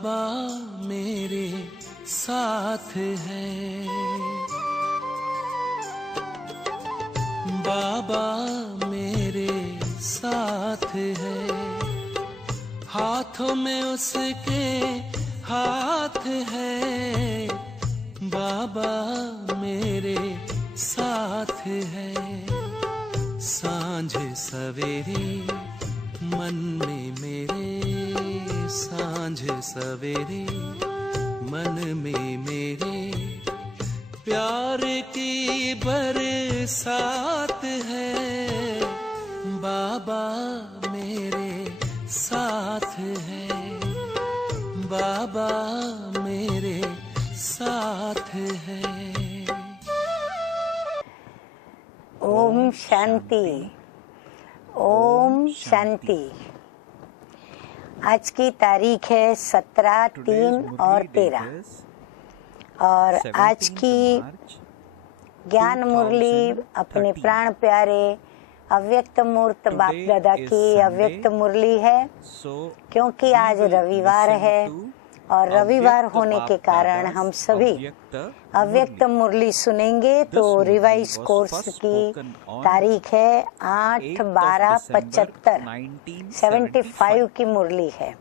बाबा मेरे साथ है, बाबा मेरे साथ है, हाथों में उसके हाथ है, बाबा मेरे साथ है। सांझ सवेरे मन में मेरे, सांझ सवेरे मन में मेरे, प्यार की बरसात है, बाबा मेरे साथ है, बाबा मेरे साथ है। ओम शांति, ओम शांति। आज की तारीख है 17, 3 और 13 और आज की ज्ञान मुरली अपने प्राण प्यारे अव्यक्त मूर्त बाप दादा की अव्यक्त मुरली है, क्योंकि आज रविवार है और रविवार होने के कारण हम सभी अव्यक्त मुरली सुनेंगे। तो रिवाइज कोर्स की तारीख है 8/12/75 75 की मुरली है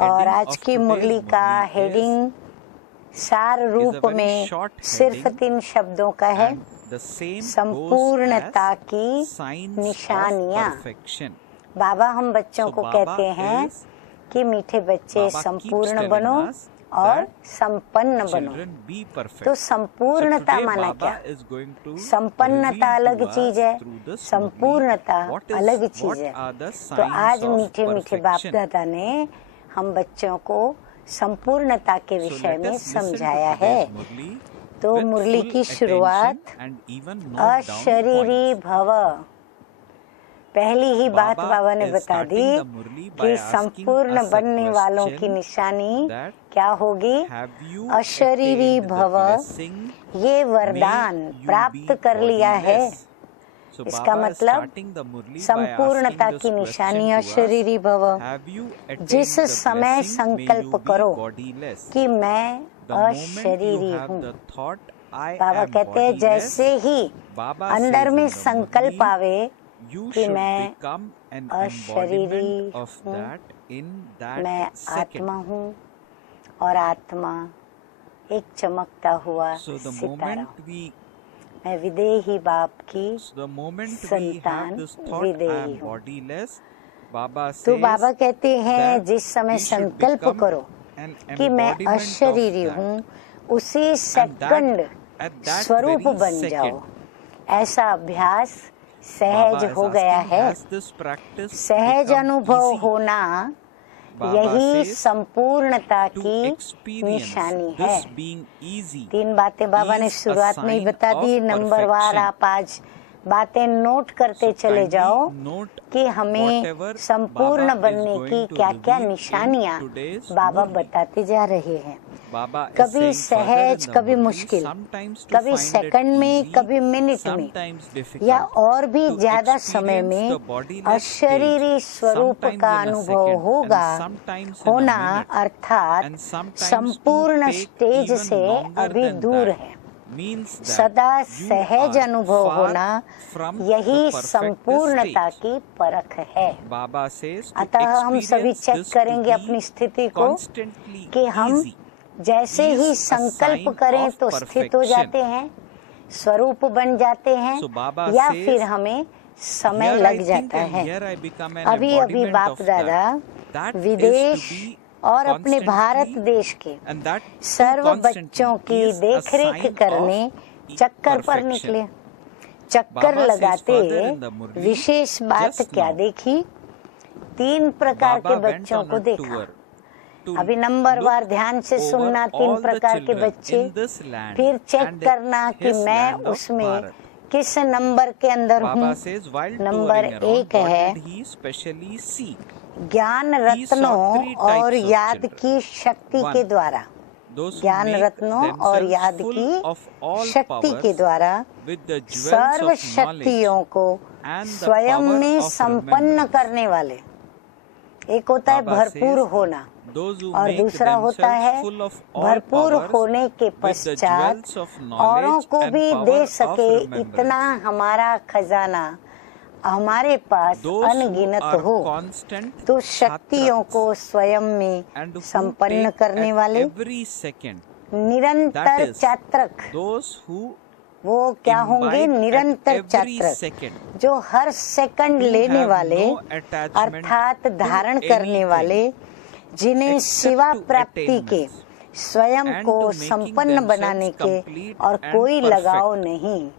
और आज की मुरली का हेडिंग सार रूप में सिर्फ 3 शब्दों का है, संपूर्णता की निशानियां। बाबा हम बच्चों को कहते हैं कि मीठे बच्चे संपूर्ण बनो और संपन्न बनो। तो संपूर्णता माना क्या? संपन्नता अलग चीज है, संपूर्णता अलग चीज है। तो आज मीठे मीठे बाप दादा ने हम बच्चों को संपूर्णता के विषय में समझाया है। तो मुरली की शुरुआत अशरीरी भव, पहली ही बात बाबा ने बता दी कि संपूर्ण बनने वालों की निशानी क्या होगी? अशरीरी भव। ये वरदान प्राप्त कर लिया है, इसका मतलब संपूर्णता की निशानी अशरीरी भव। जिस समय संकल्प करो कि मैं अशरीरी हूँ, बाबा कहते हैं जैसे ही अंदर में संकल्प आवे कि मैं अशरीरी हूँ, मैं आत्मा हूँ और आत्मा एक चमकता हुआ सितारा हूँ। मैं विदेही बाप की संतान विदेही हूँ। तो बाबा कहते हैं जिस समय संकल्प करो कि मैं अशरीरी हूँ, उसी सेकंड स्वरूप बन जाओ। ऐसा अभ्यास सहज हो गया है। सहज अनुभव होना यही संपूर्णता की निशानी है। 3 बातें बाबा ने शुरुआत में ही बता दी। नंबर वार आप आज बातें नोट करते चले जाओ कि हमें संपूर्ण बनने की क्या क्या निशानियाँ बाबा बताते जा रहे हैं। कभी सहज, कभी मुश्किल, कभी सेकंड में, कभी मिनट में, या और भी ज्यादा समय में अशरीरी स्वरूप का अनुभव होना अर्थात संपूर्ण स्टेज से अभी दूर है। सदा सहज अनुभव होना यही संपूर्णता की परख है। अतः हम सभी चेक करेंगे अपनी स्थिति को कि हम जैसे ही संकल्प करें तो स्थित हो जाते हैं, स्वरूप बन जाते हैं, या फिर हमें समय लग जाता है। अभी अभी बाप दादा विदेश और अपने भारत देश के सर्व बच्चों की देखरेख करने चक्कर पर निकले। चक्कर लगाते विशेष बात क्या देखी? 3 प्रकार के बच्चों को देखा। अभी नंबर वार ध्यान से सुनना, 3 प्रकार के बच्चे, फिर चेक करना कि मैं उसमें किस नंबर के अंदर हूँ। नंबर 1 है ज्ञान रत्नों और याद की शक्ति के द्वारा, ज्ञान रत्नों और याद की शक्ति के द्वारा सर्व शक्तियों को स्वयं में संपन्न करने वाले। एक होता है भरपूर होना, और दूसरा होता है भरपूर होने के पश्चात औरों को भी दे सके इतना हमारा खजाना हमारे पास अनगिनत हो। तो शक्तियों को स्वयं में संपन्न करने वाले निरंतर चात्रक, वो क्या होंगे? निरंतर चात्रक, जो हर सेकंड लेने वाले अर्थात धारण करने वाले, जिन्हें सिवा प्राप्ति के स्वयं को संपन्न बनाने के और कोई लगाव नहीं।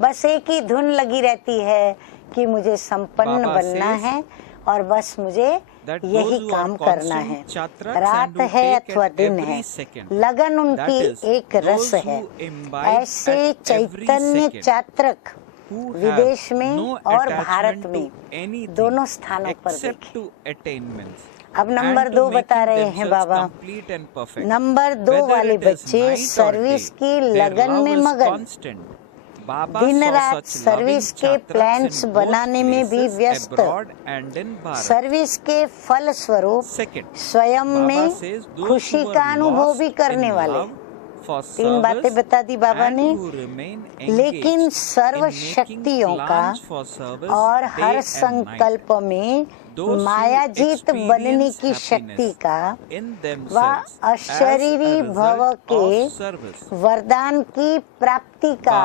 बस एक ही धुन लगी रहती है कि मुझे संपन्न बनना है और बस मुझे यही काम करना है। रात है अथवा दिन है, लगन उनकी एक रस है। ऐसे चैतन्य चात्रक विदेश में और भारत में दोनों स्थानों पर देखे। अब नंबर 2 बता रहे हैं बाबा। नंबर 2 वाले बच्चे सर्विस की लगन में मगन, दिन रात सर्विस के प्लान्स बनाने में भी व्यस्त, सर्विस के फल स्वरूप स्वयं में खुशी का अनुभव भी करने वाले। 3 बातें बता दी बाबा ने। लेकिन सर्व शक्तियों का और हर संकल्प में मायाजीत बनने की शक्ति का व अशरीरी भव के वरदान की प्राप्ति का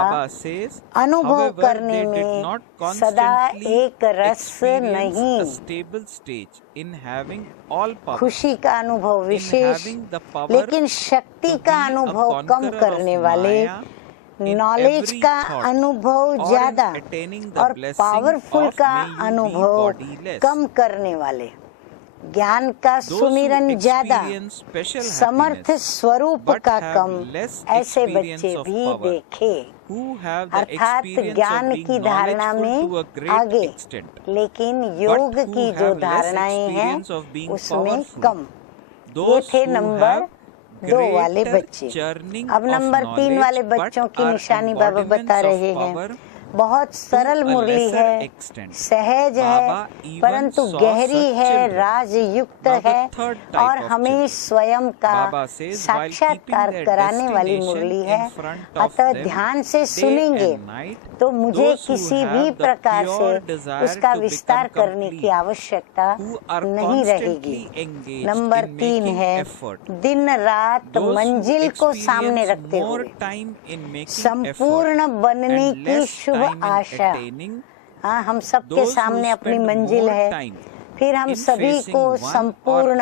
अनुभव करने में सदा एक रस नहीं, खुशी का अनुभव विशेष, लेकिन शक्ति का अनुभव कम करने वाले, नॉलेज का अनुभव ज्यादा और पावरफुल का अनुभव कम करने वाले, ज्ञान का सुमिरन ज्यादा, समर्थ स्वरूप का कम, ऐसे बच्चे भी देखे। अर्थात ज्ञान की धारणा में आगे, लेकिन योग की जो धारणाएं हैं उसमें कम। ये थे नंबर 2 वाले बच्चे। अब नंबर 3 वाले बच्चों की निशानी बाबा बता रहे हैं। बहुत सरल मुरली है, सहज है, परंतु गहरी है, राज युक्त है और हमें स्वयं का साक्षात्कार कराने वाली मुरली है। अतः ध्यान से सुनेंगे तो मुझे किसी भी प्रकार से उसका विस्तार करने की आवश्यकता नहीं रहेगी। नंबर 3 है दिन रात मंजिल को सामने रखते हुए संपूर्ण बनने की शुभ आशा। हाँ, हम सबके सामने अपनी मंजिल है। फिर हम सभी को संपूर्ण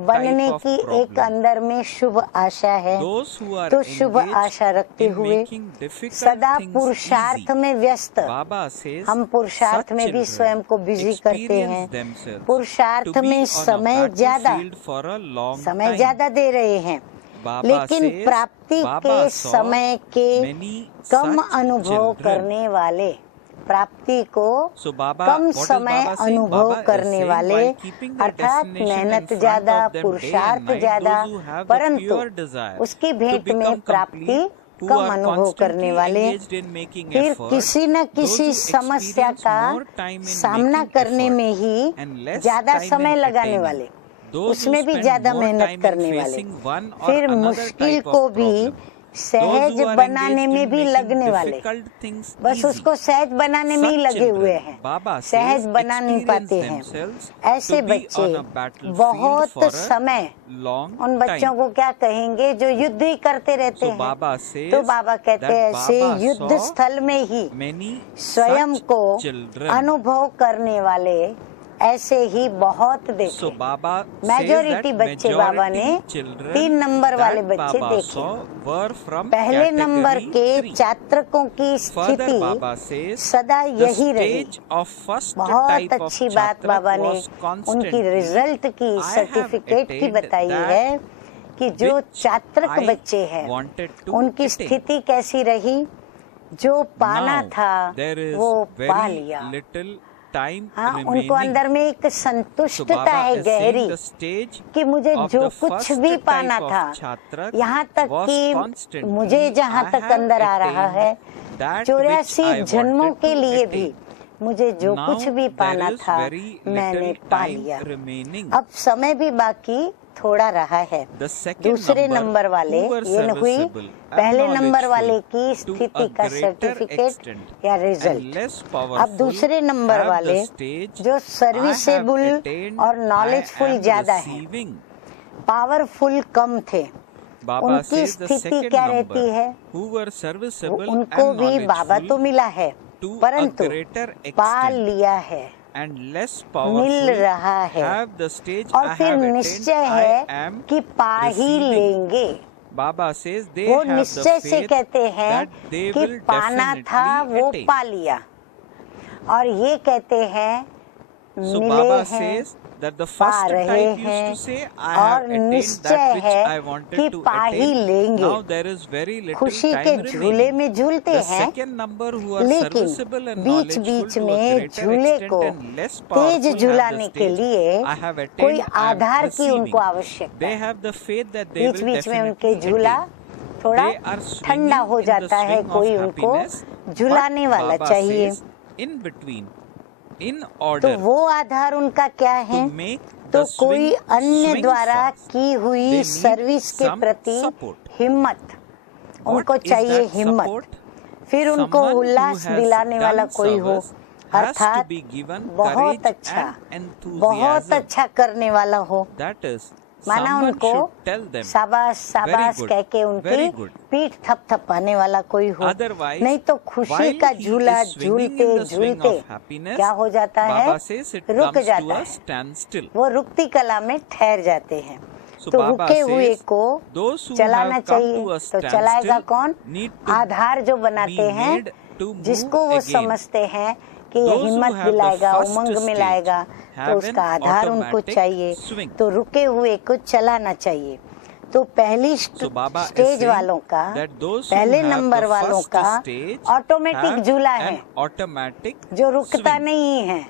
बनने की एक अंदर में शुभ आशा है। तो शुभ आशा रखते हुए सदा पुरुषार्थ में व्यस्त, हम पुरुषार्थ में भी स्वयं को बिजी करते हैं। पुरुषार्थ में समय ज्यादा दे रहे हैं, लेकिन प्राप्ति के समय के कम अनुभव करने वाले, प्राप्ति को कम समय अनुभव करने वाले, अर्थात मेहनत ज्यादा, पुरुषार्थ ज्यादा, परंतु उसकी भेंट में प्राप्ति कम अनुभव करने वाले। फिर किसी न किसी समस्या का सामना करने में ही ज्यादा समय लगाने वाले, उसमें भी ज्यादा मेहनत करने वाले, फिर मुश्किल को भी सहज बनाने में भी लगने वाले, बस उसको सहज बनाने में ही लगे हुए हैं, सहज बना नहीं पाते हैं। ऐसे बच्चे बहुत समय, उन बच्चों को क्या कहेंगे जो युद्ध ही करते रहते हैं। तो बाबा कहते हैं ऐसे युद्ध स्थल में ही स्वयं को अनुभव करने वाले ऐसे ही बहुत देखे। मेजॉरिटी बच्चे बाबा ने 3 नंबर वाले बच्चे देखे। पहले नंबर के चात्रकों की स्थिति सदा यही रही। बहुत अच्छी बात बाबा ने उनकी रिजल्ट की, सर्टिफिकेट की बताई है कि जो चात्रक बच्चे हैं उनकी स्थिति कैसी रही। जो पाना था वो पा लिया। हाँ, उनको अंदर में एक संतुष्टता है गहरी कि मुझे जो कुछ भी पाना था, यहाँ तक कि मुझे जहाँ तक अंदर आ रहा है 84 जन्मों के लिए भी मुझे जो कुछ भी पाना था मैंने पा लिया। अब समय भी बाकी थोड़ा रहा है। दूसरे नंबर वाले ये हुई पहले नंबर वाले की स्थिति का सर्टिफिकेट या रिजल्ट। अब दूसरे नंबर वाले जो सर्विसेबल और नॉलेजफुल ज्यादा है, पावरफुल कम थे, उनकी स्थिति क्या रहती है? उनको भी बाबा तो मिला है परंतु पा लिया है, मिल रहा है और फिर निश्चय है कि पा ही लेंगे। वो निश्चय से कहते हैं कि पाना था वो पा लिया, और ये कहते हैं मिले हैं, पा रहे हैं और निश्चय है कि पा ही लेंगे। खुशी के झूले में झूलते हैं, लेकिन बीच बीच में झूले को तेज झूलाने के लिए कोई आधार की उनको आवश्यकता है। बीच बीच में उनके झूला थोड़ा ठंडा हो जाता है, कोई उनको झुलाने वाला चाहिए। तो वो आधार उनका क्या है? तो कोई अन्य द्वारा की हुई सर्विस के प्रति हिम्मत, उनको चाहिए हिम्मत। फिर उनको उल्लास दिलाने वाला कोई हो, अर्थात बहुत अच्छा करने वाला हो। माना उनको शाबाश शाबाश कह के उनकी पीठ थपथपाने वाला कोई हो, नहीं तो खुशी का झूला झूलते झूलते क्या हो जाता है? रुक जाता है, वो रुकती कला में ठहर जाते हैं। तो रुके हुए को चलाना चाहिए। तो चलाएगा कौन? आधार जो बनाते हैं, जिसको वो समझते हैं कि ये हिम्मत दिलाएगा, उमंग में लाएगा, तो उसका आधार उनको चाहिए। तो रुके हुए को चलाना चाहिए। तो पहली स्टेज वालों का, पहले नंबर वालों का ऑटोमेटिक झूला है, जो रुकता नहीं है।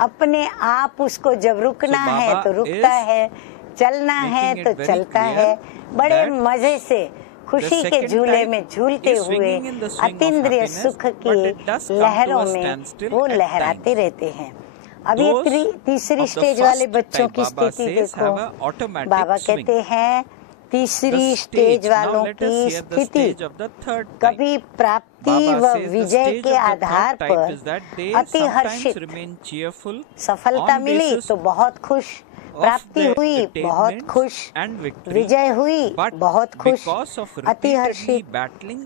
अपने आप उसको जब रुकना है तो रुकता है, चलना है तो चलता है। बड़े मजे से खुशी के झूले में झूलते हुए अतीन्द्रिय सुख की लहरों में वो लहराते रहते हैं। अब ये तीसरी स्टेज वाले बच्चों की स्थिति देखो। बाबा कहते हैं तीसरी स्टेज वालों की स्थिति कभी प्राप्ति व विजय के आधार पर अति हर्षित, सफलता मिली तो बहुत खुश, प्राप्ति हुई बहुत खुश, विजय हुई बहुत खुश, अति हर्षित।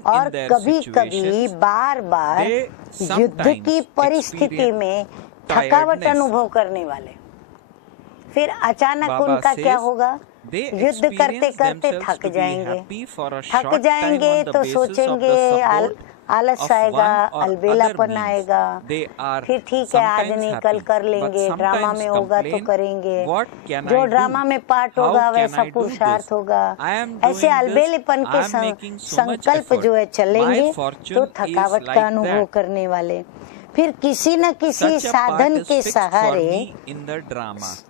और कभी कभी बार बार युद्ध की परिस्थिति में थकावट अनुभव करने वाले। फिर अचानक उनका क्या होगा? युद्ध करते करते थक जाएंगे तो सोचेंगे आलस आएगा, अलबेलापन आएगा। फिर ठीक है आज नहीं कल कर लेंगे, ड्रामा में होगा तो करेंगे, जो ड्रामा में पार्ट होगा वैसा पुरुषार्थ होगा। ऐसे अलबेलेपन के संकल्प जो है चलेंगे तो थकावट का अनुभव करने वाले। फिर किसी न किसी साधन के सहारे,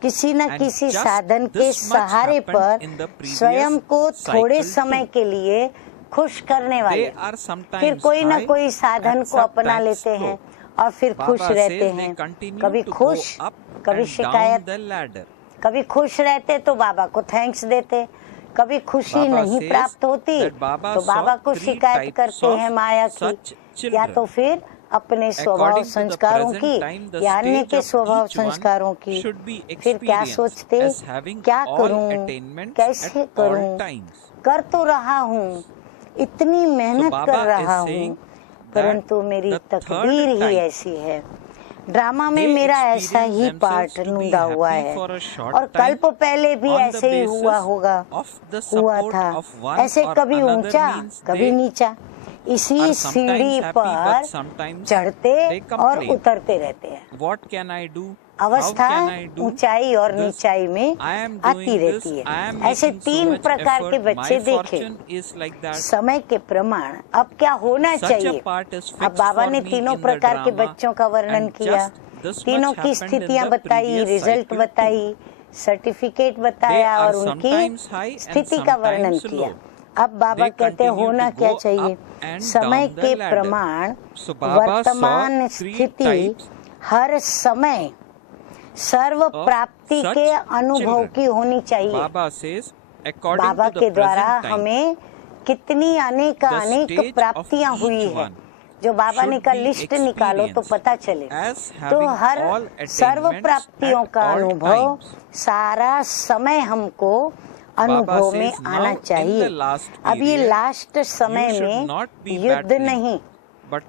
किसी न किसी साधन के सहारे पर स्वयं को थोड़े समय के लिए खुश करने वाले। फिर कोई न कोई साधन को अपना लेते हैं और फिर खुश रहते हैं। कभी खुश, कभी शिकायत। कभी खुश रहते तो बाबा को थैंक्स देते, कभी खुशी नहीं प्राप्त होती तो बाबा को शिकायत करते हैं माया की, या तो फिर अपने स्वभाव संस्कारों की या अन्य के स्वभाव संस्कारों की। फिर क्या सोचते, क्या करूं, कैसे करूं, कर तो रहा हूं, इतनी मेहनत कर रहा हूँ, परंतु मेरी तकदीर ही ऐसी है। ड्रामा में मेरा ऐसा ही पार्ट नूंदा हुआ है और कल्प पहले भी ऐसे ही हुआ था। ऐसे कभी ऊंचा कभी नीचा, इसी सीढ़ी पर चढ़ते और उतरते रहते हैं। अवस्था ऊंचाई और नीचाई में आती रहती है। ऐसे तीन प्रकार के बच्चे देखे। समय के प्रमाण अब क्या होना चाहिए? अब बाबा ने तीनों प्रकार के बच्चों का वर्णन किया, तीनों की स्थितियां बताई, रिजल्ट बताई, सर्टिफिकेट बताया और उनकी स्थिति का वर्णन किया। अब बाबा कहते होना क्या चाहिए? समय के प्रमाण वर्तमान स्थिति हर समय सर्व प्राप्ति के अनुभव की होनी चाहिए। बाबा के द्वारा हमें कितनी अनेक प्राप्तियां हुई है, जो बाबा ने का लिस्ट निकालो तो पता चले। तो हर सर्व प्राप्तियों का अनुभव सारा समय हमको अनुभव में आना चाहिए। अब ये लास्ट समय में युद्ध नहीं,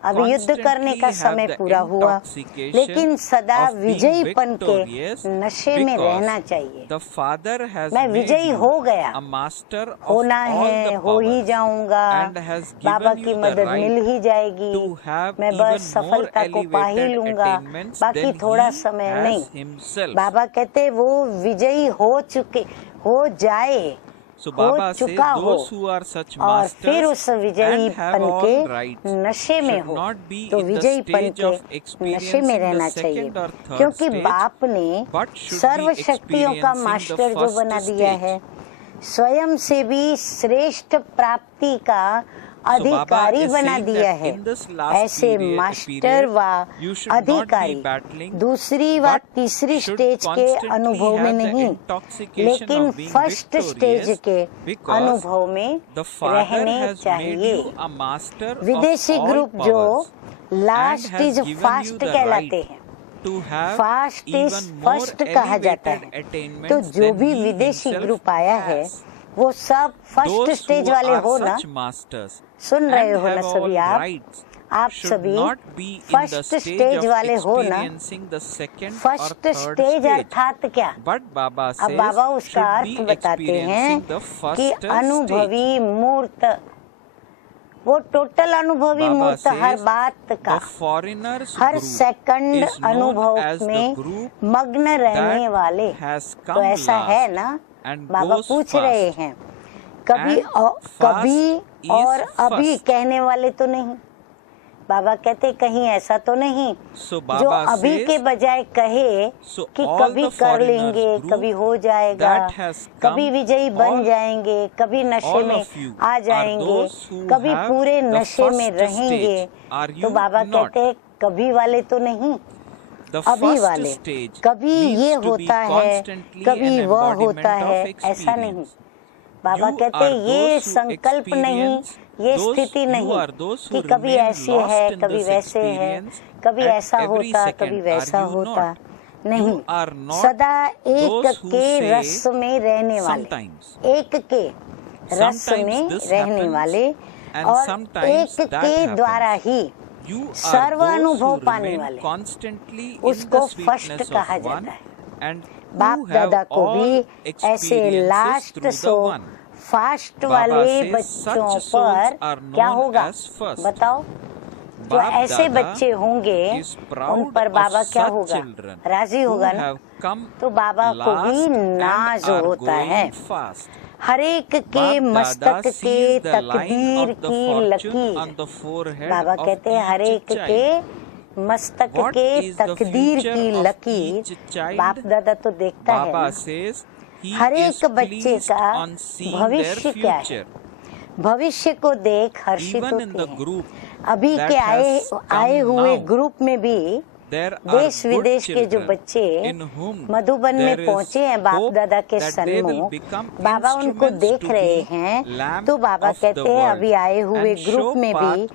अब युद्ध करने का समय पूरा हुआ, लेकिन सदा विजयीपन के नशे में रहना चाहिए। मैं विजयी हो गया, होना है, हो ही जाऊंगा, बाबा की मदद मिल ही जाएगी, मैं बस सफलता को पा ही लूंगा, बाकी थोड़ा समय नहीं। बाबा कहते वो विजयी हो जाए, हो चुका हो और फिर उस विजयीपन के नशे में हो, तो विजयीपन के नशे में रहना चाहिए। क्योंकि बाप ने सर्व शक्तियों का मास्टर जो बना दिया है, स्वयं से भी श्रेष्ठ प्राप्ति का अधिकारी बना दिया है। ऐसे मास्टर व अधिकारी दूसरी व तीसरी स्टेज के अनुभव में नहीं, लेकिन फर्स्ट स्टेज के अनुभव में रहने चाहिए। विदेशी ग्रुप जो लास्ट इज फास्ट कहलाते हैं, फास्ट इज फर्स्ट कहा जाता है। तो जो भी विदेशी ग्रुप आया है वो सब फर्स्ट स्टेज वाले हो ना, सुन रहे हो ना सभी आप सभी फर्स्ट स्टेज वाले हो ना। फर्स्ट स्टेज अर्थात क्या? अब बाबा उसका अर्थ बताते हैं कि अनुभवी मूर्त, वो टोटल अनुभवी मूर्त, हर बात का, हर सेकंड अनुभव में मग्न रहने वाले। तो ऐसा है ना, बाबा पूछ रहे हैं, कभी और अभी कहने वाले तो नहीं। बाबा कहते कहीं ऐसा तो नहीं जो अभी के बजाय कहे कि कभी कर लेंगे, कभी हो जाएगा, कभी विजयी बन जाएंगे, कभी नशे में आ जाएंगे, कभी पूरे नशे में रहेंगे। तो बाबा कहते कभी वाले तो नहीं, अभी वाले। कभी ये होता है, कभी वह होता है, ऐसा नहीं। बाबा कहते ये संकल्प नहीं, ये स्थिति नहीं कि कभी ऐसी है, कभी वैसे है, कभी ऐसा होता, कभी वैसा होता, नहीं। सदा एक के रस में रहने वाले, एक के रस में रहने वाले और एक के द्वारा ही सर्व अनुभव पाने वाले, उसको फर्स्ट कहा जाता है। बाप दादा को भी ऐसे लास्ट फास्ट वाले बच्चों पर क्या होगा बताओ? जो ऐसे बच्चे होंगे उन पर बाबा क्या होगा? राजी होगा ना। तो बाबा को भी नाज होता है। हर एक के मस्तक के तकदीर की लकीर, बाबा कहते हैं हर एक के मस्तक के तकदीर की लकीर बाप दादा तो देखता है। हर एक बच्चे का भविष्य क्या है, भविष्य को देख हर्षित होते हैं। अभी के आए हुए ग्रुप में भी देश विदेश के जो बच्चे मधुबन में पहुंचे हैं बाप दादा के सन्मुख, बाबा उनको देख रहे हैं। तो बाबा कहते हैं अभी आए हुए ग्रुप में भी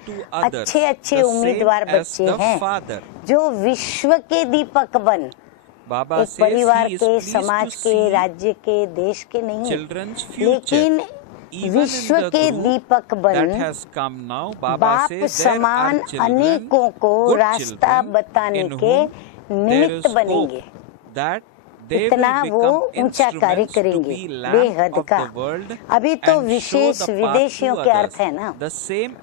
अच्छे अच्छे उम्मीदवार बच्चे हैं जो विश्व के दीपक बन, एक परिवार के, समाज के, राज्य के, देश के नहीं, लेकिन विश्व के दीपक बन बाप समान अनेकों को रास्ता बताने के निमित्त बनेंगे। इतना वो ऊंचा कार्य करेंगे बेहद का। अभी तो विशेष विदेशियों के अर्थ है ना,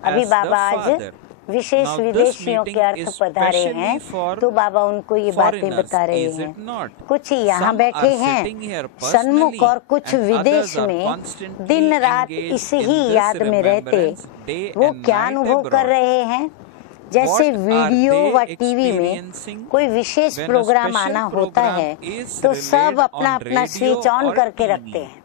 अभी बाबा आज विशेष विदेशियों के अर्थ पधारे हैं, तो बाबा उनको ये बातें बता रहे हैं। कुछ यहाँ बैठे हैं सन्मुख और कुछ विदेश में दिन रात इस ही याद में रहते, वो क्या अनुभव कर रहे हैं? जैसे वीडियो व टीवी में कोई विशेष प्रोग्राम आना होता है तो सब अपना अपना स्विच ऑन करके रखते हैं,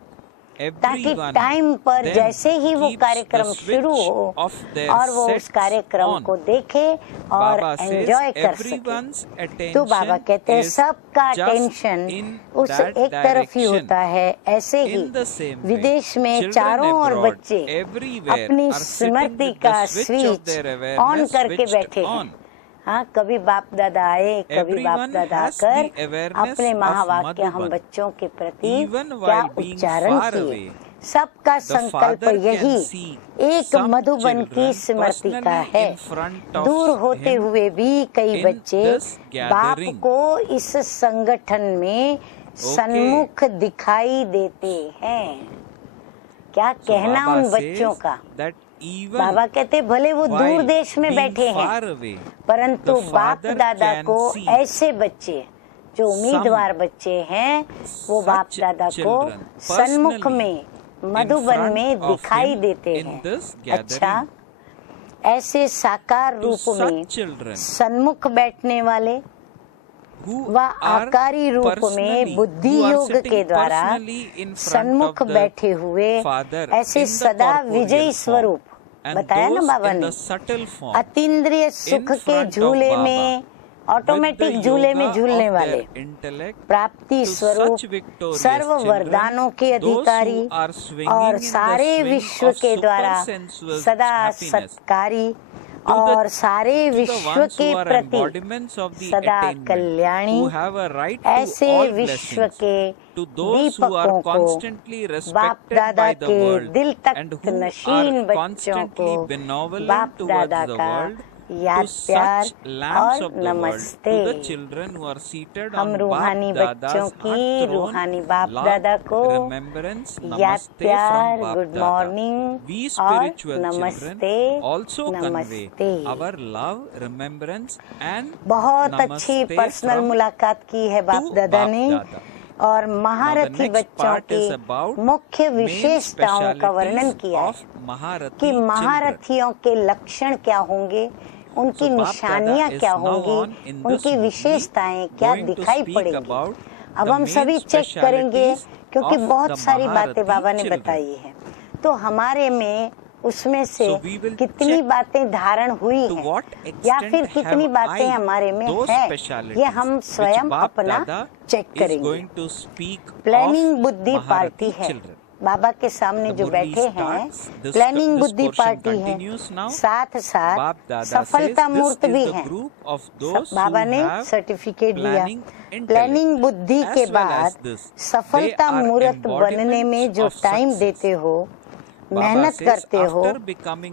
ताकि टाइम पर जैसे ही वो कार्यक्रम शुरू हो और वो उस कार्यक्रम को देखे और एंजॉय कर सके। तो बाबा कहते हैं सबका अटेंशन उस एक तरफ ही होता है। ऐसे ही विदेश में चारों ओर बच्चे अपनी स्मृति का स्विच ऑन करके बैठे हैं। हाँ, कभी बाप दादा आए, कभी बाप दादा आकर अपने महावाक्य हम बच्चों के प्रति क्या उच्चारण किए। सबका संकल्प यही एक मधुबन की स्मृति का है। दूर होते हुए भी कई बच्चे बाप को इस संगठन में सन्मुख दिखाई देते हैं। क्या कहना उन बच्चों का। बाबा कहते भले वो दूर देश में बैठे हैं, परंतु बाप दादा को ऐसे बच्चे जो उम्मीदवार बच्चे हैं, वो बाप दादा को सन्मुख में मधुबन में दिखाई देते हैं। अच्छा, ऐसे साकार रूप में सन्मुख बैठने वाले व आकारी रूप में बुद्धि योग के द्वारा सन्मुख बैठे हुए ऐसे सदा विजयी स्वरूप बताया ना बाबा ने। अतीन्द्रिय सुख के झूले में, ऑटोमेटिक झूले में झूलने वाले, प्राप्ति स्वरूप, सर्व वरदानों के अधिकारी और सारे विश्व के द्वारा सदा सत्कारी और सारे विश्व के प्रति सदा कल्याणी, ऐसे विश्व के दीपकों को, बाप दादा के दिल तक नशीन बच्चों को बाप दादा का याद प्यार और नमस्ते। हम रूहानी बच्चों की रूहानी बाप दादा को याद प्यार, गुड मॉर्निंग और नमस्ते नमस्ते। बहुत अच्छी पर्सनल मुलाकात की है बाप दादा ने और महारथी बच्चों की मुख्य विशेषताओं का वर्णन किया है कि महारथियों के लक्षण क्या होंगे, उनकी निशानियां क्या होंगी, उनकी विशेषताएं क्या दिखाई पड़ेंगी। अब हम सभी चेक करेंगे क्योंकि बहुत सारी बातें बाबा ने बताई है, तो हमारे में उसमें से कितनी बातें धारण हुई हैं या फिर कितनी बातें हमारे में है, ये हम स्वयं अपना चेक करेंगे। प्लानिंग बुद्धि पार्टी है, बाबा के सामने जो बैठे हैं प्लानिंग बुद्धि पार्टी है, साथ साथ सफलता मूर्त भी है। बाबा ने सर्टिफिकेट दिया। प्लानिंग बुद्धि के बाद सफलता मूर्त बनने में जो टाइम देते हो, मेहनत करते हो,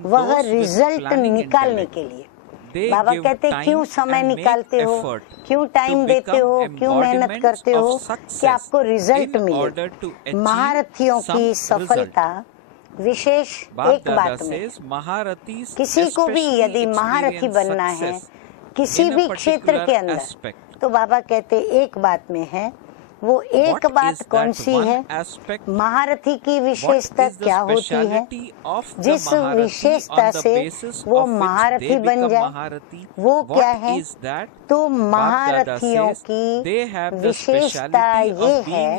वह रिजल्ट निकालने के लिए बाबा कहते क्यों समय निकालते हो, क्यों टाइम देते हो, क्यों मेहनत करते हो कि आपको रिजल्ट मिले। महारथियों की सफलता विशेष एक बात में, किसी को भी यदि महारथी बनना है किसी भी क्षेत्र के अंदर, तो बाबा कहते एक बात में है, वो एक बात कौन सी है, महारथी की विशेषता क्या होती है, जिस विशेषता से वो महारथी बन जाए, वो क्या है। तो महारथियों की विशेषता ये है,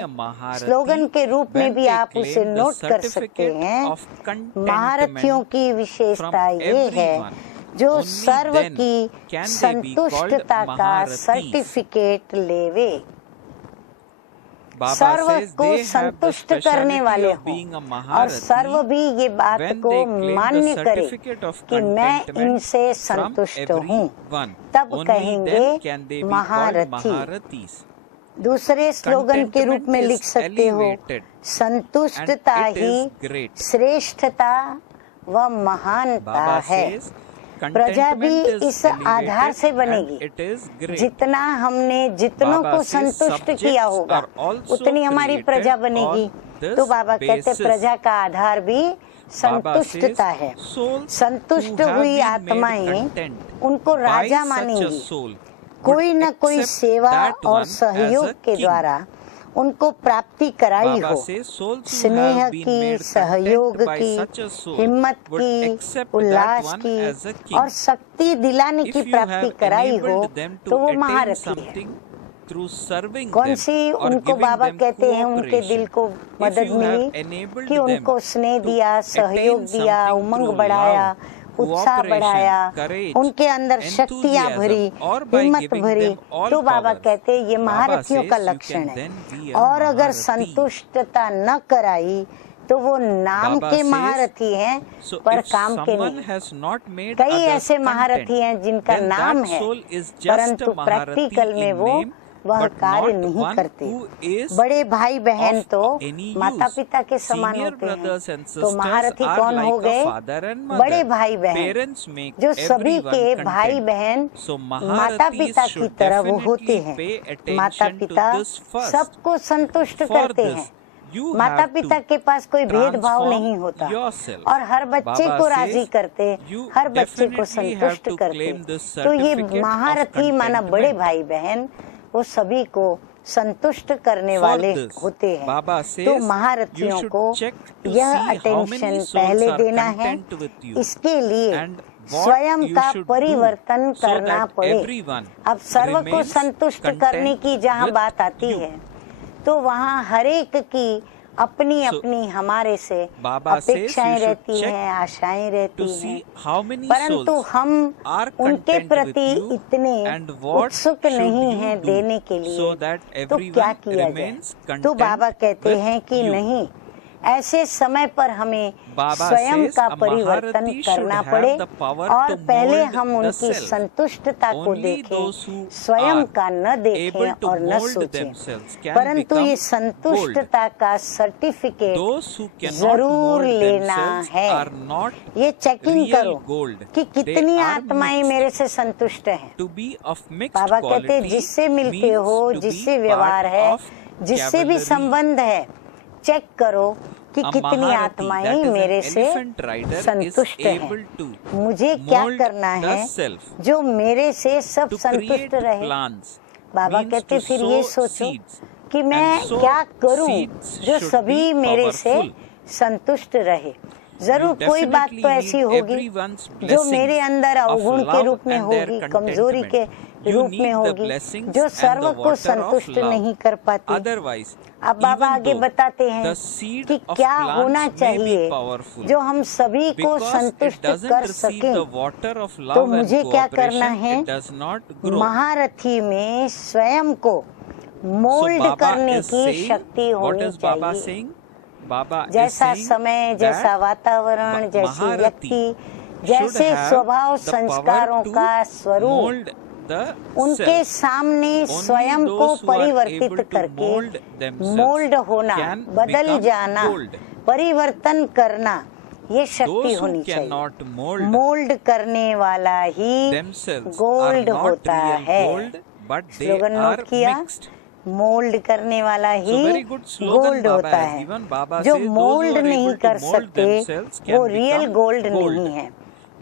स्लोगन के रूप में भी आप उसे नोट कर सकते हैं। महारथियों की विशेषता ये है जो सर्व की संतुष्टता का सर्टिफिकेट लेवे, सर्व को संतुष्ट करने वाले हों और सर्व भी ये बात को मान्य करे कि मैं इनसे संतुष्ट हूँ, तब कहेंगे महारथी। दूसरे स्लोगन के रूप में लिख सकते हो, संतुष्टता ही श्रेष्ठता व महानता है। प्रजा भी इस आधार से बनेगी, जितना हमने जितनों को संतुष्ट किया होगा उतनी हमारी प्रजा बनेगी। तो बाबा कहते प्रजा का आधार भी संतुष्टता है। संतुष्ट हुई आत्माएं उनको राजा मानेंगी, कोई न कोई सेवा और सहयोग के द्वारा उनको प्राप्ति कराई हो, स्नेह की, सहयोग की, हिम्मत की, उल्लास की और शक्ति दिलाने की प्राप्ति कराई हो, तो वो महारथी है। through serving कौन them सी or उनको giving बाबा them कहते हैं उनके दिल cooperation. को If मदद you have मिली enabled कि them उनको स्नेह to दिया, सहयोग attain दिया, something उमंग through बढ़ाया, love, उत्साह cooperation, बढ़ाया, courage, उनके अंदर शक्तियाँ enthusiasm, भरी, or by हिम्मत giving भरी, them all तो बाबा powers, कहते हैं ये Baba महारथियों का says you लक्षण can है। then be a और अगर Maharati. संतुष्टता न कराई तो वो नाम Baba के says, महारथी हैं so पर if काम के someone नहीं। has not made कई others ऐसे महारथी content, हैं जिनका then नाम that है soul is just परंतु a Maharati प्रैक्टिकल में in वो name, वह but कार्य not नहीं one करते। who is बड़े भाई बहन of तो any माता use. पिता के समान Senior होते हैं, brothers and तो sisters महारथी are कौन हो like a गए? father and mother. बड़े भाई बहन Parents make जो सभी everyone के content. भाई बहन So माता Maharatis पिता की should तरह वो होते definitely हैं। pay माता attention to पिता this first. सबको संतुष्ट For करते this, हैं। you माता have पिता to के पास कोई भेदभाव transform नहीं होता yourself. और हर बच्चे Baba को says, राजी करते, you हर बच्चे को definitely have संतुष्ट to करते। claim this तो ये certificate of महारथी माना बड़े contentment. भाई बहन वो सभी को संतुष्ट करने For वाले this, होते हैं। Baba says, तो you महारथियों should को check to यह see how attention many souls पहले are देना है, content with you. इसके लिए And what स्वयं you का should परिवर्तन do so करना that पड़े। everyone अब सर्व को remains संतुष्ट content करने की जहाँ with बात आती you. है तो वहाँ हरेक की अपनी So, अपनी हमारे से Baba says अपेक्षाएं you should रहती check हैं, आशाएं to रहती see हैं, how many परंतु souls हम are उनके content प्रति with you इतने and what उत्सुक should नहीं you हैं do देने के लिए, so that तो क्या everyone किया जाए? remains content तो बाबा कहते with हैं कि you. नहीं, ऐसे समय पर हमें Baba स्वयं says का a परिवर्तन Maharati should करना have पड़े the power और to पहले mold हम the उनकी self. संतुष्टता को Only देखें, those who स्वयं are का न देखें able to और न mold सोचें। themselves can परंतु ये become संतुष्टता का सर्टिफिकेट Those who cannot जरूर mold लेना themselves है। are not ये चेकिंग real करो gold. कि They कितनी are आत्माएं mixed. मेरे से संतुष्ट हैं। To be of mixed बाबा कहते हैं quality जिससे मिलते means हो, to जिससे be व्यवहार part है, of जिससे भी cavalry. संबंध है, चेक करो कि A कितनी Maharati, आत्माएं that is an मेरे से elephant rider, is संतुष्ट able हैं। to मुझे क्या mold करना the है self. जो मेरे से सब To संतुष्ट create रहे। plants बाबा means कहते to फिर ये sow सोचो seeds. कि मैं And so क्या करूं seeds जो should सभी be मेरे से powerful. संतुष्ट रहे। जरूर You कोई बात definitely तो ऐसी need होगी everyone's जो blessings मेरे अंदर of अवगुण के love रूप में and their होगी, कमजोरी के contentment. You रूप need में the होगी, blessings जो and सर्व the को water of संतुष्ट love. नहीं कर पाती। Otherwise, अब बाबा even आगे though बताते हैं the seed कि of क्या plants होना may be चाहिए powerful, जो हम सभी को because it संतुष्ट doesn't कर receive सकें। the water of तो love and मुझे क्या करना cooperation, है? it does not grow. महारथी में स्वयं को So मोल्ड Baba करने is की saying, शक्ति what होनी is Baba चाहिए। saying? Baba is जैसा saying समय, जैसा that वातावरण, जैसी Maharati व्यक्ति, should जैसे have स्वभाव the संस्कारों power to का स्वरूप mold the उनके self. सामने Only स्वयं को those who are परिवर्तित able to करके mold themselves मोल्ड होना, can बदल become जाना, gold. परिवर्तन करना, ये शक्ति Those who होनी चाहिए। cannot mold मोल्ड करने वाला ही themselves are गोल्ड not होता real है। gold, but they slogan are note किया, mixed. मोल्ड करने वाला So ही very good slogan gold Baba होता has है। given. Baba जो says those mould who are नहीं able to कर mold सकते themselves can वो रियल become गोल्ड gold. नहीं है,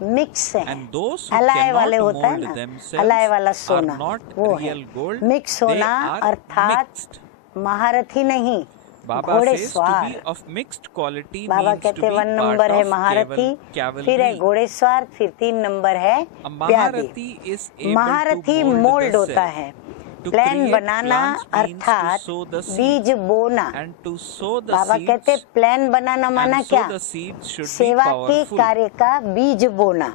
मिक्स है। And those who अलाय वाले cannot होता है mold ना, themselves अलाय वाला are सोना not वो है। real gold. मिक्स They होना are अर्थात mixed. महारथी नहीं, Baba घोड़े says to सवार। be of mixed quality Baba means to कहते be वन part नंबर है of महारथी, cavalry. फिर है घोड़ेसवार, फिर 3 नंबर है A प्यादे। Maharati is able महारथी to mold मोल्ड the होता self. है। To plan create banana plants means to अर्थात sow the बीज seeds. बोना। And to sow the बाबा कहते seeds प्लान बनाना माना and क्या? sow the seeds should be सेवा के powerful. कार्य का बीज बोना,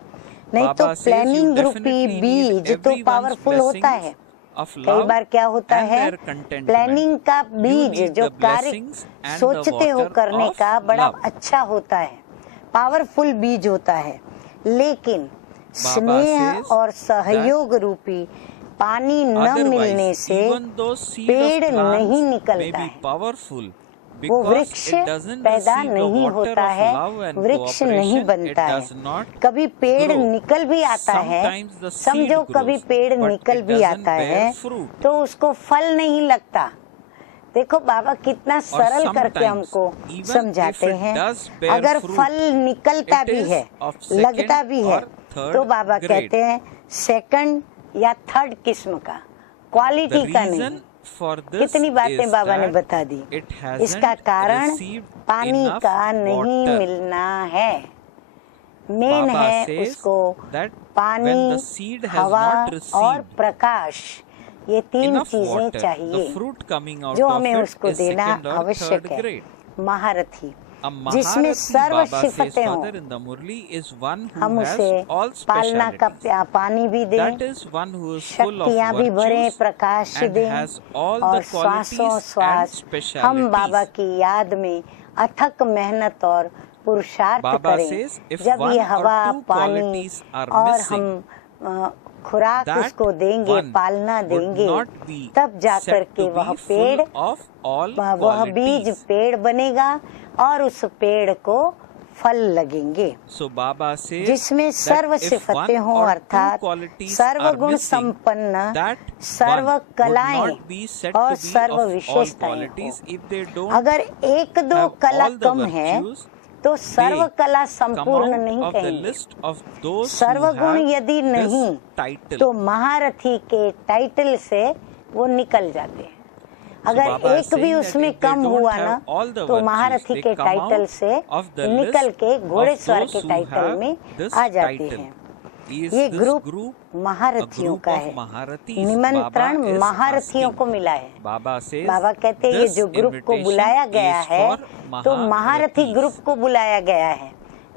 नहीं तो Baba says you प्लानिंग रूपी definitely बीज need तो everyone's पावरफुल होता है। blessings of कई love बार क्या होता and है, their contentment. प्लानिंग का You बीज need जो the कार्य blessings and the सोचते हो water करने of का बड़ा love. अच्छा होता है, पावरफुल बीज होता है, लेकिन स्नेह says और सहयोग रूपी पानी न Otherwise, मिलने से even though seed पेड़ of plants नहीं may निकलता be है। powerful, वो because वृक्ष it doesn't पैदा receive the नहीं water होता of है, love and वृक्ष नहीं cooperation, बनता it है। does not कभी पेड़ grow. निकल भी आता है, Sometimes the seed समझो कभी grows, पेड़ but निकल it भी doesn't आता bear है fruit. तो उसको फल नहीं लगता। देखो बाबा कितना सरल करके sometimes, हमको even समझाते if it हैं। does bear अगर fruit, फल निकलता it भी is है, of second लगता भी है, or third तो बाबा grade. कहते हैं सेकंड या थर्ड किस्म का, क्वालिटी The का reason नहीं। for this कितनी बातें is बाबा ने that बता दी। it hasn't इसका कारण received पानी enough का नहीं water. मिलना है। मेन Baba है says उसको that पानी, when the seed has हवा not और received प्रकाश, ये 3 enough चीजें water, the चाहिए fruit coming out जो of हमें it उसको is देना second or आवश्यक third है। grade. महारथी A जिसमें Maharathi, सर्व Baba says सिफतें हों, further in the Murli, is one हम who उसे has all पालना का specialities. पानी भी दें, That is one who is full of शक्तियाँ भी भरें, virtues प्रकाश and दें, has all और the qualities श्वासों and श्वास हम बाबा specialities. की याद में अथक मेहनत और पुरुषार्थ Baba करें। says if जब one ये or हवा two पानी qualities are और missing, हम खुराक that उसको देंगे, one पालना would देंगे, not be तब जाकर said के to वह be पेड़, full of all वह बीज qualities. पेड़ बनेगा और उस पेड़ को फल लगेंगे So Baba says जिसमें सर्व that if सिफतें one हों, or two अर्थात qualities सर्व are गुण missing, संपन्न, that सर्व one would कलाएं not be said और to be serve of all विशेषताएं हो। qualities if they don't अगर एक दो have कला all the कम है virtues. तो सर्व They कला come संपूर्ण out नहीं of the कहेंगे। list of those who सर्व गुण have यदि this नहीं title. तो महारथी के टाइटल से वो निकल जाते हैं। अगर Baba is एक भी saying that उसमें if they कम don't हुआ have ना all the तो virtues, महारथी they के come टाइटल out से of the निकल list के of घोड़ेसवार those के who टाइटल have में this आ जाते title. हैं। Is ये this group group a महारथियों group का of है। Maharathis? निमंत्रण Baba is महारथियों asking. को मिला है। Baba says बाबा कहते हैं ये this जो ग्रुप को invitation बुलाया गया is है for तो महारथी Maharathis. ग्रुप को बुलाया गया है,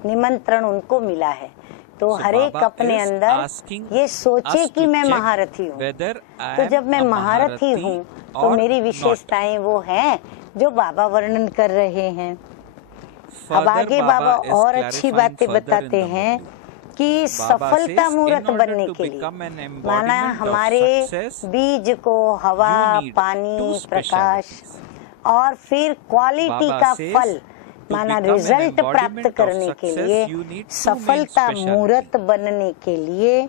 निमंत्रण उनको मिला है। तो So हर एक Baba अपने is अंदर asking ये सोचे us कि to मैं check महारथी हूँ। whether I तो am जब मैं a महारथी Maharathi हूँ तो or मेरी not. विशेषताएं वो हैं जो बाबा वर्णन कर रहे हैं। अब Further, आगे बाबा is और अच्छी clarifying बातें further in बताते the हैं Murli. कि Baba सफलता says, मूर्त in order बनने to के लिए become an माना embodiment of हमारे success, बीज को हवा, you need पानी, two प्रकाश specialities. और फिर क्वालिटी Baba का says, फल to माना become an रिजल्ट प्राप्त embodiment of करने के success, लिए, you need two main सफलता speciality. मूर्त बनने के लिए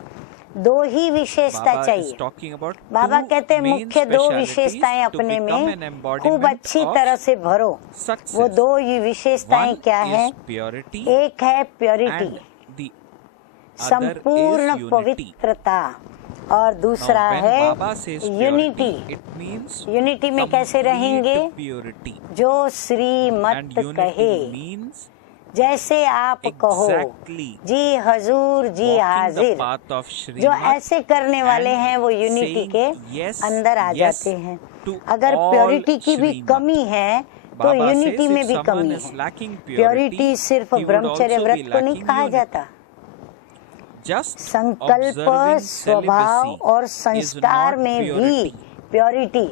दो ही विशेषता Baba is चाहिए। talking about बाबा two कहते हैं main मुख्य दो specialities विशेषताएं to अपने become में an embodiment खूब अच्छी of तरह से भरो। success. वो दो ही विशेषताएं One क्या is है? purity एक है प्योरिटी, and the other संपूर्ण is unity. पवित्रता, और दूसरा Now, when है Baba says unity. purity, it means unity में कैसे complete रहेंगे? purity. जो श्रीमत And कहे, unity means जैसे आप कहो, exactly ji Hazur, ji walking the हाजिर। path of जो Srimad ऐसे करने वाले and हैं वो यूनिटी saying के yes, अंदर आ yes जाते हैं। to अगर all प्योरिटी की भी Srimad. कमी है तो Baba यूनिटी says में if भी someone कमी is है। lacking प्योरिटी purity, सिर्फ he would ब्रह्मचर्य also व्रत be को नहीं lacking कहा unity. जाता। Just संकल्प, observing स्वभाव celibacy और is संस्कार not में भी purity. प्योरिटी,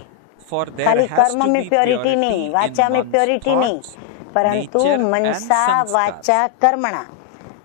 For there खाली has कर्म to में be प्योरिटी purity नहीं, in वाचा में one's प्योरिटी नहीं, thoughts, परंतु nature and मनसा, sanskars. वाचा, कर्मणा,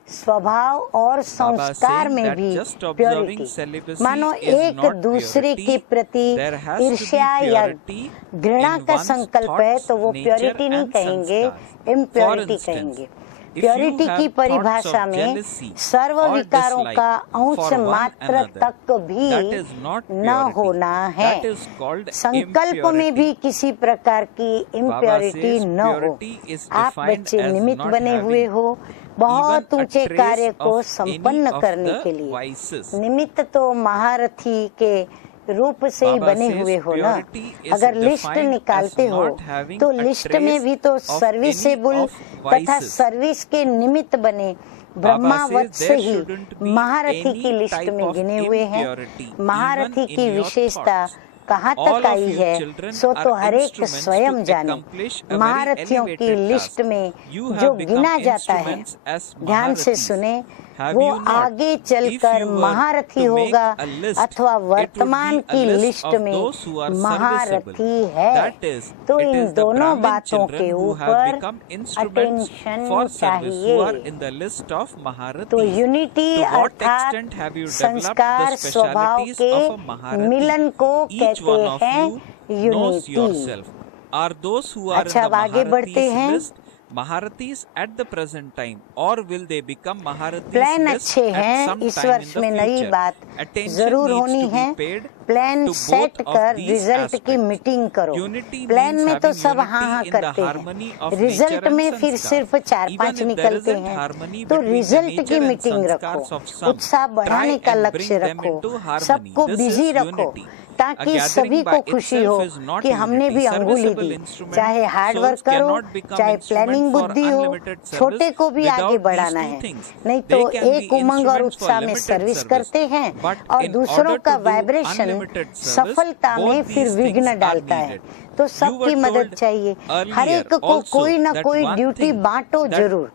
स्वभाव और Baba संस्कार saying में that भी just observing प्योरिटी। celibacy मानो is एक not दूसरे purity. के प्रति There has to be ईर्ष्या या purity घृणा in का one's संकल्प है thoughts, तो वो nature प्योरिटी नहीं and कहेंगे, sanskars. इम्प्योरिटी For कहेंगे। instance, if you purity have की thoughts परिभाषा of में jealousy सर्व or विकारों dislike का अंश for one मात्र another, तक भी that is not न purity. होना है। That is called संकल्प में impurity. भी किसी प्रकार की Baba इम्प्योरिटी says न हो। purity is आप defined बच्चे as निमित्त not बने हुए having हो बहुत even a ऊंचे trace कार्य को of संपन्न any of करने the के लिए। vices. निमित्त तो महारथी के रूप से ही Baba बने says हुए हो ना। purity is अगर लिस्ट defined निकालते as हो not having तो a लिस्ट trace में भी तो of सर्विसेबल any of तथा vices. सर्विस के निमित्त बने Baba ब्रह्मावत says से there ही shouldn't be महारथी any की लिस्ट type में of गिने हुए हैं। impurity, महारथी even की in your विशेषता thoughts. कहाँ All तक of आई you है children सो तो are हर एक instruments स्वयं to जाने। accomplish a very महारथियों की elevated लिस्ट task. में You जो have become गिना जाता है, instruments as ध्यान से Maharathis. सुने, Have वो you not? आगे If चलकर you were महारथी to make होगा a list, अथवा it would वर्तमान be a की list लिस्ट of में those who are महारथी serviceable. है। That is, तो it इन is the दोनों Brahmin बातों children के who have ऊपर become instruments attention for service, who are चाहिए। in the list of Maharathis. तो यूनिटी To what अर्थात extent have you developed संस्कार the स्वभाव specialities के of a Maharathi? मिलन को Each one कहते of हैं you knows unity. yourself. Are those who are अच्छा, in the अब आगे बढ़ते Maharathis हैं। list Maharathis at the present time, or will they become Maharathis plan list अच्छे at हैं, some इस time in वर्ष the में नई future? बात Attention जरूर needs होनी to be है। paid plan to set both of कर these रिजल्ट की aspects. मीटिंग करो। Unity प्लान means में तो having सब unity हाँ हाँ in the करते harmony हैं, of रिजल्ट nature and में फिर sanskar. सिर्फ 4-5 Even if there निकलते isn't हैं harmony तो between the रिजल्ट की nature and मीटिंग रखो, sanskars of some, उत्साह बढ़ाने try का and लक्ष्य bring them रखो, into harmony. सबको This बिजी is रखो, unity. ताकि सभी को खुशी हो कि हमने भी अंगुली दी। चाहे हार्ड वर्क करो, चाहे प्लानिंग बुद्धि हो, छोटे को भी आगे बढ़ाना है। नहीं तो एक उमंग और उत्साह में सर्विस करते हैं और दूसरों का वाइब्रेशन सफलता में फिर विघ्न डालता है। तो सबकी मदद चाहिए, हर एक को कोई ना कोई ड्यूटी बांटो जरूर।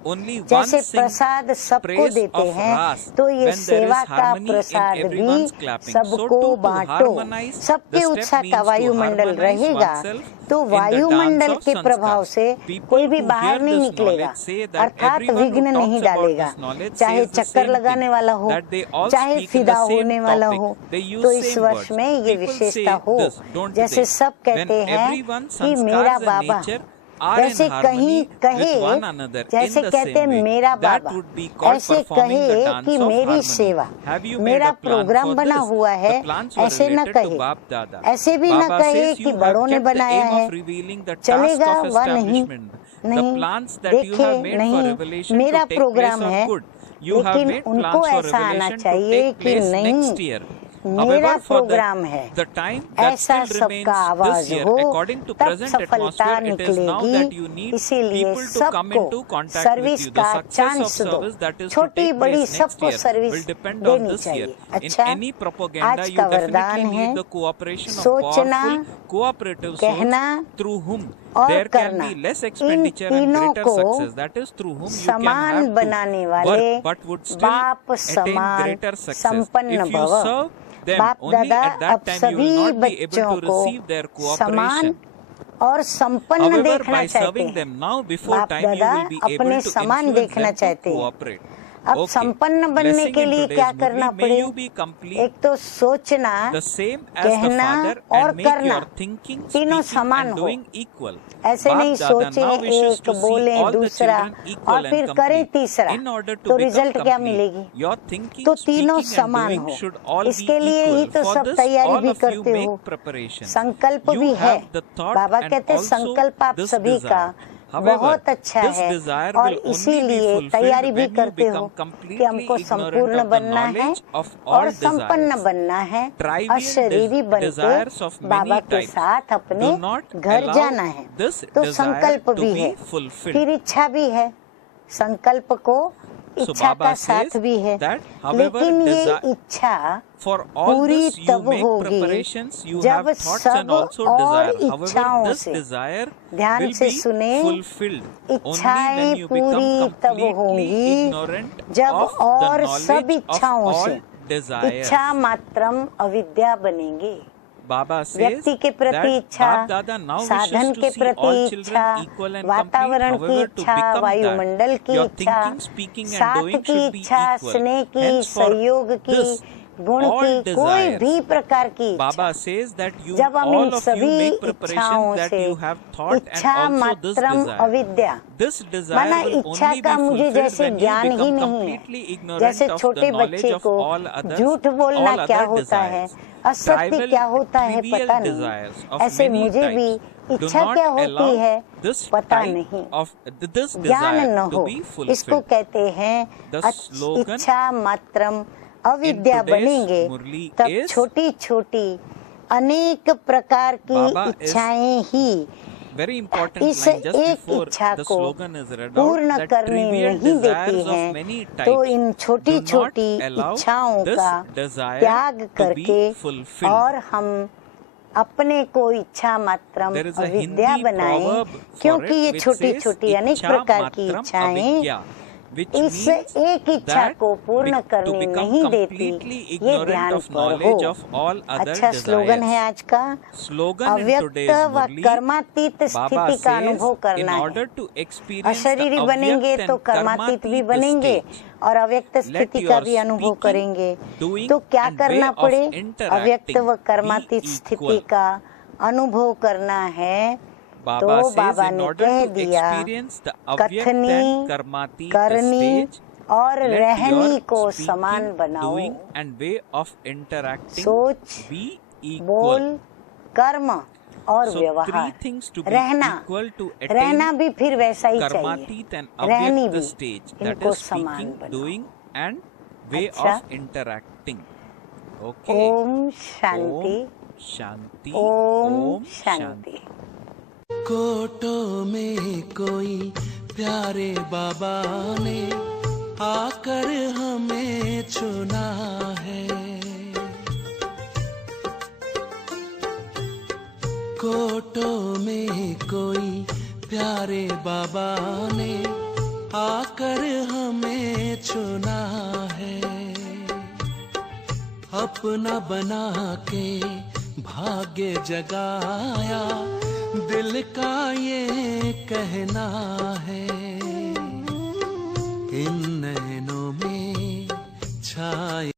जैसे प्रसाद सबको देते हैं, तो ये सेवा का प्रसाद भी सबको बांटो। सबके उत्साह का वायुमंडल रहेगा तो वायुमंडल के प्रभाव से कोई भी बाहर नहीं निकलेगा, अर्थात विघ्न नहीं डालेगा। चाहे चक्कर लगाने वाला हो, चाहे फिदा होने वाला हो। तो इस वर्ष में ये विशेषता हो, जैसे सब कहते हैं कि मेरा बाबा, जैसे कहीं कहे, जैसे कहते हैं मेरा बाबा, ऐसे कहे कि मेरी सेवा, मेरा प्रोग्राम बना हुआ है, ऐसे न कहे। ऐसे भी न कहे कि बड़ों ने बनाया है, चलेगा व नहीं, देखे नहीं, मेरा प्रोग्राम है। लेकिन उनको ऐसा आना चाहिए कि नहीं, मेरा प्रोग्राम है, ऐसा सबका आवाज हो, तब सफलता निकलेगी। इसीलिए सबको सर्विस का चांस दो, छोटी बड़ी सबको सर्विस देनी चाहिए। अच्छा, आज का वरदान है सोचना, कहना और करना। इन तीनों को समान बनाने वाले बाप समान संपन्न भव। बाप दादा अब सभी बच्चों को समान और संपन्न देखना चाहते हैं। बाप दादा अपने समान देखना चाहते हैं। अब संपन्न बनने के लिए क्या करना पड़े? एक तो सोचना, कहना और करना, तीनों समान हो। ऐसे नहीं सोचे एक, बोले दूसरा और फिर करे तीसरा, तो रिजल्ट क्या मिलेगी? तो तीनों समान हो। इसके लिए ही तो सब तैयारी भी करते हो, संकल्प भी है। बाबा कहते संकल्प आप सभी का बहुत अच्छा है और इसीलिए तैयारी भी करते हो कि हमको संपूर्ण बनना है और संपन्न बनना है, अशरीरी बनके बाबा के साथ अपने घर जाना है। तो संकल्प भी है, फिर इच्छा भी है। संकल्प को इच्छा का साथ भी है, लेकिन ये इच्छा पूरी तब होगी जब सब और इच्छाओं से, ध्यान से सुने, इच्छाएं पूरी तब होंगी जब और सब इच्छाओं से इच्छा मात्रम अविद्या बनेंगे। व्यक्ति के प्रति इच्छा, साधन के प्रति इच्छा, वातावरण की इच्छा, वायुमंडल की इच्छा, साथ की इच्छा, स्नेह की, सहयोग की, गुण की, कोई भी प्रकार की इच्छा। जब हम इन सभी इच्छाओं से, इच्छा मात्रम अविद्या, माना इच्छा का मुझे जैसे ज्ञान ही नहीं है। जैसे छोटे बच्चे को झूठ बोलना क्या होता है, असत्य क्या होता है पता नहीं, ऐसे मुझे भी इच्छा क्या होती है पता नहीं, ज्ञान न हो। इसको कहते हैं इच्छा मात्रम अविद्या बनेंगे। तब छोटी छोटी अनेक प्रकार की इच्छाएं ही इस एक इच्छा को पूर्ण करने नहीं देती हैं। तो इन छोटी छोटी इच्छाओं का त्याग करके और हम अपने को इच्छा मात्रम अविद्या बनाएं, क्योंकि ये छोटी छोटी अनेक प्रकार की इच्छाएं इस एक इच्छा को पूर्ण करने नहीं देती। ये ध्यान पर हो। अच्छा स्लोगन है आज का, अव्यक्त व कर्मातीत स्थिति का अनुभव करना है। अशरीरी बनेंगे तो कर्मातीत भी बनेंगे और अव्यक्त स्थिति का भी अनुभव करेंगे। तो क्या करना पड़े? अव्यक्त व कर्मातीत स्थिति का अनुभव करना है। तो बाबा ने कह दिया कथनी, करनी और रहनी को समान बनाओ। सोच, बोल, कर्म और व्यवहार, रहना भी फिर वैसा ही चाहिए, रहनी भी, इनको समान बनाओ। अच्छा? ओम शांति। शांति। ओम शांति। कोटों में कोई प्यारे बाबा ने आकर हमें चुना है। कोटों में कोई प्यारे बाबा ने आकर हमें चुना है। अपना बना के भाग्य जगाया, दिल का ये कहना है। इन नैनों में छाए